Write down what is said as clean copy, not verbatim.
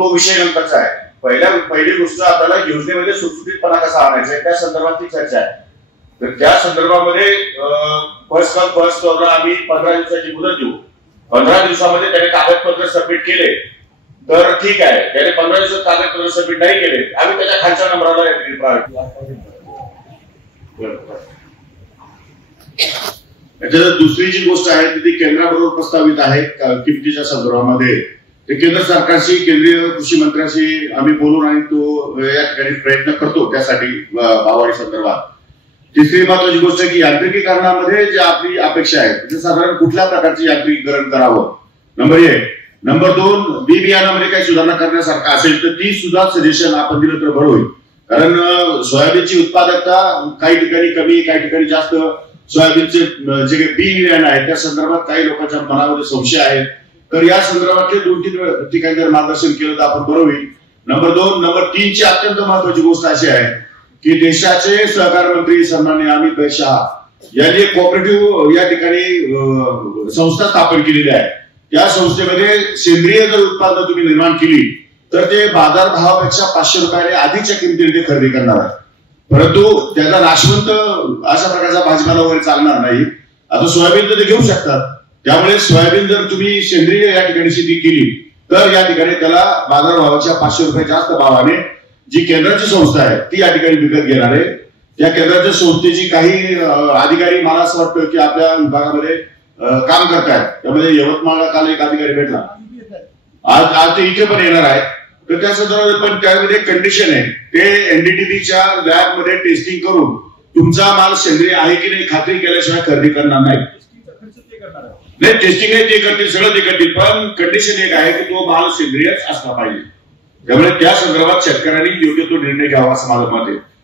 तो विषय नंतरचा आहे. पहिली गोष्ट आपल्याला योजनेमध्ये सुटसुटीतपणा कसा आणायचा आहे त्या संदर्भातली चर्चा आहे. तर त्या संदर्भामध्ये फर्स्ट कम फर्स्ट सर्व्ह आम्ही 15 दिवसाची मुदत देऊ. 15 दिवसामध्ये त्याने कागदपत्र सबमिट केले तर ठीक आहे. त्याने 15 दिवसात कागदपत्र सबमिट नाही केले आम्ही त्याच्या खालच्या नंबराला प्रायोरिटी. दुसरी जी गोष्ट आहे ती केंद्राबरोबर प्रस्तावित आहे किमतीच्या संदर्भामध्ये. केंद्र सरकारशी केंद्रीय कृषी मंत्र्यांशी आम्ही बोलून आणि तो या ठिकाणी प्रयत्न करतो त्यासाठी भाववाढी संदर्भात. तिसरी महत्वाची गोष्ट की यांत्रिकीकरणामध्ये जे आपली अपेक्षा आहे ते साधारण कुठल्या प्रकारचे यांत्रिकीकरण करावं नंबर 1. नंबर 2 बी बियाणामध्ये काही सुधारणा करण्यासारखं असेल तर ती सुद्धा सजेशन आपण दिलं तर बरं होईल. कारण सोयाबीनची उत्पादकता काही ठिकाणी कमी काही ठिकाणी जास्त. सोयाबीनचे जे काही बी बियाणं आहे त्या संदर्भात काही लोकांच्या मनामध्ये संशय आहे. तर या संदर्भातले 2-3 ठिकाणी जर मार्गदर्शन केलं तर आपण बरं होईल. नंबर 2. नंबर 3 ची अत्यंत महत्वाची गोष्ट अशी आहे की देशाचे सहकार मंत्री सन्माननीय अमित भाई शाह यांनी कोऑपरेटिव्ह या ठिकाणी संस्था स्थापन केलेली आहे. त्या संस्थेमध्ये सेंद्रिय जर उत्पादन तुम्ही निर्माण केली तर ते बाजारभावापेक्षा 500 रुपयाने अधिकच्या किमतीने ते खरेदी करणार आहे. परंतु त्याचा नाशवंत अशा प्रकारचा भाजीपाला वगैरे चालणार नाही. आता सोयाबीन तर ते घेऊ शकतात. त्यामुळे सोयाबीन जर तुम्ही सेंद्रिय या ठिकाणी शेती केली तर या ठिकाणी त्याला बाजारभावाच्या 500 रुपये जास्त भावाने जी केंद्राची संस्था आहे ती या ठिकाणी विकत घेणार आहे. त्या केंद्राच्या संस्थेची काही अधिकारी मला असं वाटतं की आपल्या विभागामध्ये काम करतायत. त्यामध्ये यवतमाळला काल एक अधिकारी भेटला. आज ते इथे पण येणार आहे. तर त्या संदर्भात पण त्यामध्ये कंडिशन आहे ते एनडीटीबीच्या लॅबमध्ये टेस्टिंग करून तुमचा माल सेंद्रिय आहे की नाही खात्री केल्याशिवाय खरेदी करणार नाही. नाही टेस्टिंग नाही ते करतील सगळं ते करतील पण कंडिशन एक आहे की तो माल सेंद्रियच असला पाहिजे. त्यामुळे त्या संदर्भात शेतकऱ्यांनी योग्य तो निर्णय घ्यावा असं माझं मत आहे.